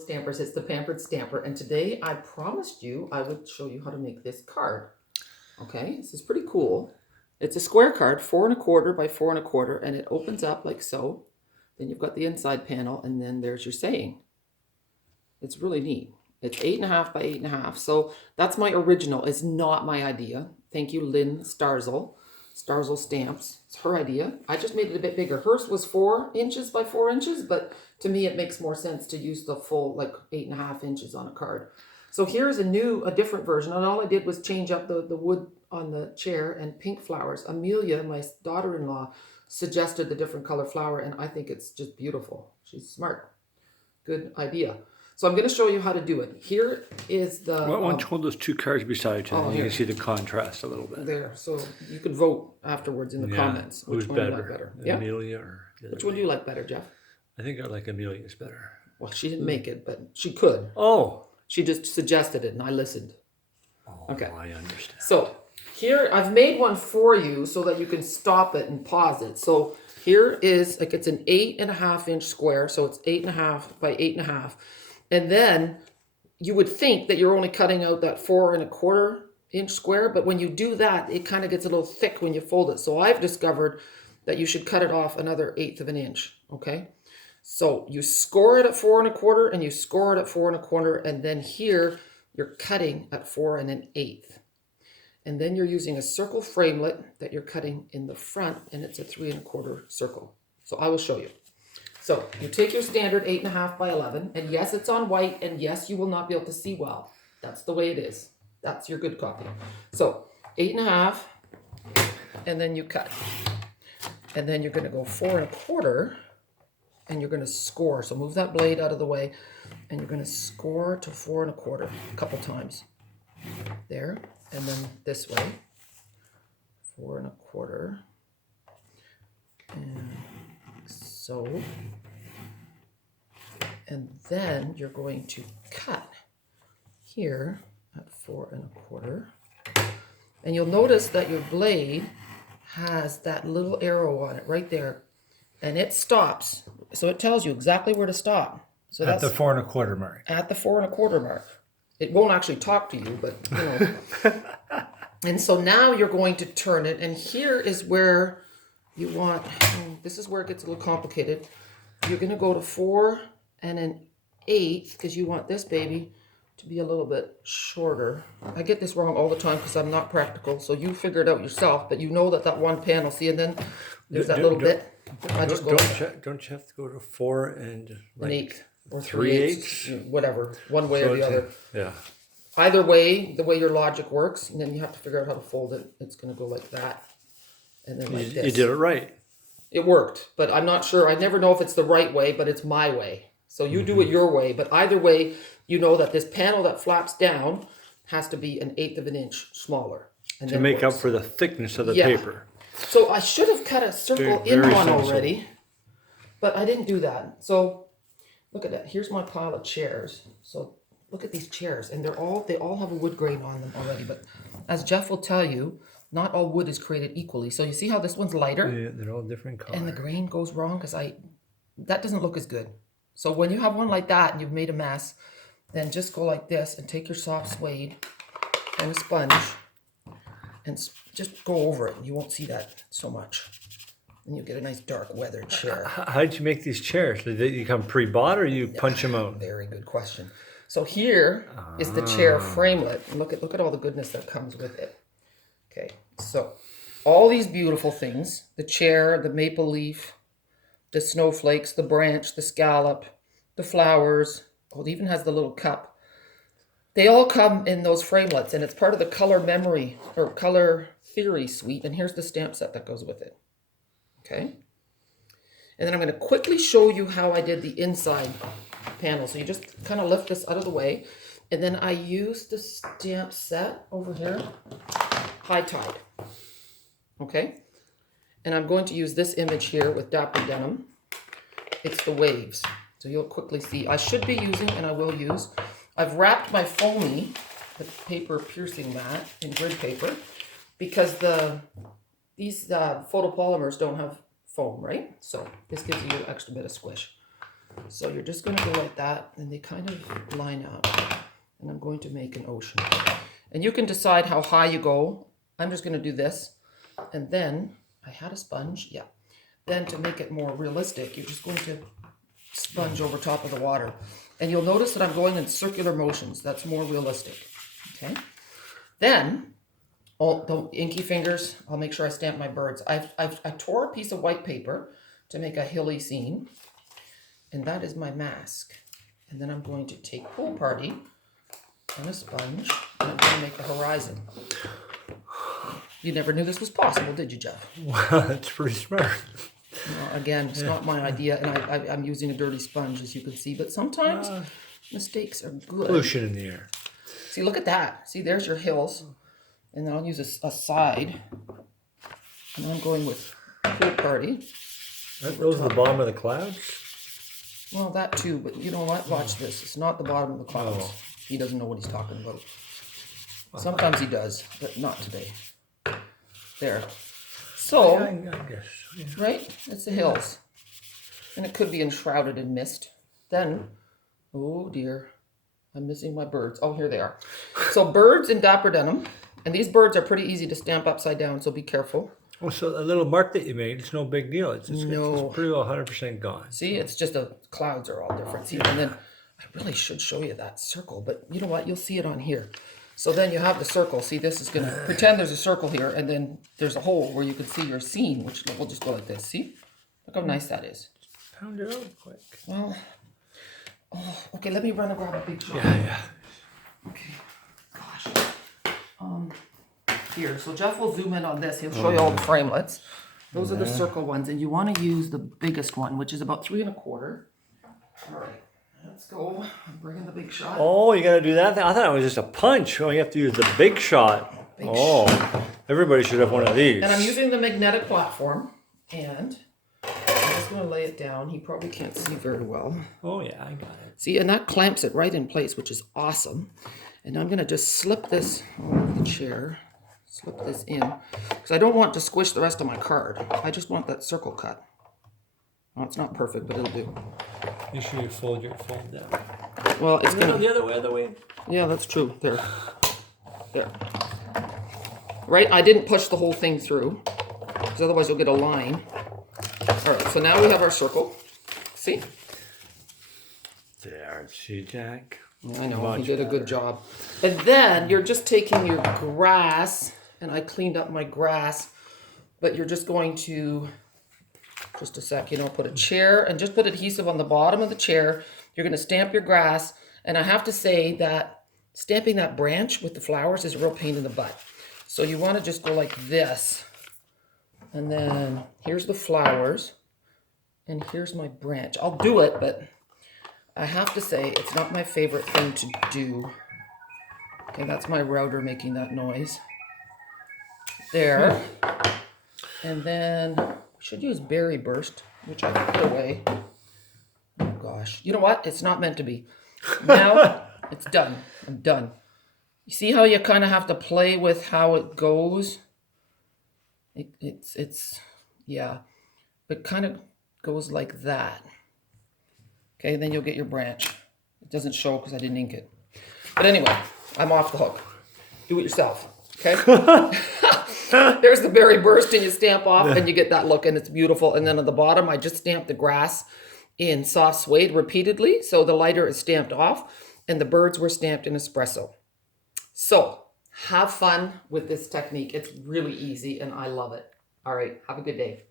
Stampers, it's the Pampered Stamper, and today I promised you I would show you how to make this card. Okay, this is pretty cool. It's a square card, 4¼ by 4¼ and it opens up like so. Then you've got the inside panel, and then there's your saying. It's really neat. It's 8½ by 8½. So that's my original. It's not my idea. Thank you, Lynn Starzel. Starzel Stamps. It's her idea. I just made it a bit bigger. Hers was 4 inches by 4 inches, but to me it makes more sense to use the full like 8½ inches on a card. So here's a different version, and all I did was change up the wood on the chair and pink flowers. Amelia, my daughter-in-law, suggested the different color flower, and I think it's just beautiful. She's smart. Good idea. So I'm going to show you how to do it. Here is the... Why don't you hold those two cards beside you, and you can see the contrast a little bit. There, so you can vote afterwards in the comments. Who's one better, you like better. Amelia or... Which one do you like better, Jeff? I think I like Amelia's better. Well, she didn't make it, but she could. Oh. She just suggested it, and I listened. Oh, okay. I understand. So here, I've made one for you so that you can stop it and pause it. So here is, like, it's an 8½ inch square, so it's 8½ by 8½. And then you would think that you're only cutting out that 4¼ inch square, but when you do that, it kind of gets a little thick when you fold it. So I've discovered that you should cut it off another 1/8 of an inch, okay? So you score it at 4¼ and you score it at 4¼ and then here you're cutting at 4 1/8. And then you're using a circle framelit that you're cutting in the front, and it's a 3 1/4 circle. So I will show you. So you take your standard 8½ by 11, and yes, it's on white, and yes, you will not be able to see well. That's the way it is. That's your good copy. So 8½, and then you cut. And then you're going to go 4 1/4, and you're going to score. So move that blade out of the way, and you're going to score to 4 1/4 a couple times. There, and then this way, 4 1/4, and so, and then you're going to cut here at 4 1/4, and you'll notice that your blade has that little arrow on it right there, and it stops, so it tells you exactly where to stop. So at the 4 1/4 mark. At the 4 1/4 mark. It won't actually talk to you, but you know. And so now you're going to turn it, and here is where you want, this is where it gets a little complicated. You're going to go to 4 1/8 because you want this baby to be a little bit shorter. I get this wrong all the time because I'm not practical, so you figure it out yourself, but you know that one panel, see, and then there's that little bit. I just go don't you have to go to 4 and like 1/8 or 3/8, whatever, one way or the other. Yeah. Either way, the way your logic works, and then you have to figure out how to fold it. It's going to go like that, and then like this. You did it right. It worked, but I'm not sure. I never know if it's the right way, but it's my way. So you do it your way, but either way, you know that this panel that flaps down has to be 1/8 of an inch smaller. And to make up for the thickness of the paper. So I should have cut a circle in one already, but I didn't do that. So look at that. Here's my pile of chairs. So look at these chairs, and they all have a wood grain on them already. But as Jeff will tell you, not all wood is created equally. So you see how this one's lighter? Yeah, they're all different colors. And the grain goes wrong because that doesn't look as good. So when you have one like that and you've made a mess, then just go like this and take your soft suede and a sponge and just go over it. You won't see that so much. And you'll get a nice dark weathered chair. How did you make these chairs? Did they come pre-bought or you punch them out? Very good question. So here is the chair framelit. And look at all the goodness that comes with it. Okay, so all these beautiful things, the chair, the maple leaf, the snowflakes, the branch, the scallop, the flowers, it even has the little cup. They all come in those framelets, and it's part of the color memory or color theory suite. And here's the stamp set that goes with it. Okay. And then I'm going to quickly show you how I did the inside panel. So you just kind of lift this out of the way. And then I use the stamp set over here, High Tide. Okay. And I'm going to use this image here with Dapper Denim. It's the waves. So you'll quickly see. I should be using, and I will use, I've wrapped my foamy, the paper piercing mat in grid paper, because these photopolymers don't have foam, right? So this gives you an extra bit of squish. So you're just going to go like that, and they kind of line up. And I'm going to make an ocean. And you can decide how high you go. I'm just going to do this. And then, I had a sponge, yeah. Then to make it more realistic, you're just going to sponge over top of the water. And you'll notice that I'm going in circular motions. That's more realistic, okay? Then, the inky fingers, I'll make sure I stamp my birds. I tore a piece of white paper to make a hilly scene. And that is my mask. And then I'm going to take Pool Party and a sponge, and I'm going to make a horizon. You never knew this was possible, did you, Jeff? Wow, that's pretty smart. Well, again, it's not my idea, and I'm using a dirty sponge, as you can see. But sometimes mistakes are good. Pollution in the air. See, look at that. See, there's your hills. And then I'll use a side. And I'm going with Pool Party. Those are the bottom of the clouds? Well, that too, but you know what? Watch this. It's not the bottom of the clouds. Oh. He doesn't know what he's talking about. Sometimes he does, but not today. There. So, I guess. Yeah. right? It's the hills. And it could be enshrouded in mist. Then, oh dear, I'm missing my birds. Oh, here they are. So birds in Dapper Denim. And these birds are pretty easy to stamp upside down, so be careful. Oh, so a little mark that you made, it's no big deal. It's No. pretty well 100% gone. See, it's just the clouds are all different. See, and then I really should show you that circle, but you know what? You'll see it on here. So then you have the circle. See, this is going to pretend there's a circle here, and then there's a hole where you can see your scene, which we'll just go like this. See? Look how nice that is. Pound it out quick. Well, oh, okay, let me run and grab a big shot. Yeah. Okay, gosh. Here, so Jeff will zoom in on this. He'll show you all the framelets. Those are the circle ones, and you want to use the biggest one, which is about 3 1/4. All right, let's go. I'm bringing the big shot. Oh, you got to do that? I thought it was just a punch. Oh, you have to use the big shot. Everybody should have one of these. And I'm using the magnetic platform, and I'm just going to lay it down. He probably can't see very well. Oh, yeah, I got it. See, and that clamps it right in place, which is awesome. And I'm going to just slip this over the chair. Slip this in, because I don't want to squish the rest of my card. I just want that circle cut. Well, it's not perfect, but it'll do. You should fold down. Well, it's No, gonna. the other way. Yeah, that's true. There. Right? I didn't push the whole thing through, because otherwise you'll get a line. All right. So now we have our circle. See? There, see, Jack. I know, he did a good job. And then you're just taking your grass, and I cleaned up my grass, but you're just going to, just a sec, put a chair and just put adhesive on the bottom of the chair. You're going to stamp your grass, and I have to say that stamping that branch with the flowers is a real pain in the butt. So you want to just go like this, and then here's the flowers, and here's my branch. I'll do it, but I have to say, it's not my favorite thing to do. Okay, that's my router making that noise. There. And then we should use Berry Burst, which I put away. Oh gosh. You know what? It's not meant to be. Now, it's done. I'm done. You see how you kind of have to play with how it goes? Yeah. It kind of goes like that. Okay, then you'll get your branch. It doesn't show because I didn't ink it. But anyway, I'm off the hook. Do it yourself, okay? There's the berry burst, and you stamp off, and you get that look, and it's beautiful. And then on the bottom, I just stamped the grass in soft suede repeatedly, so the lighter is stamped off, and the birds were stamped in espresso. So, have fun with this technique. It's really easy, and I love it. All right, have a good day.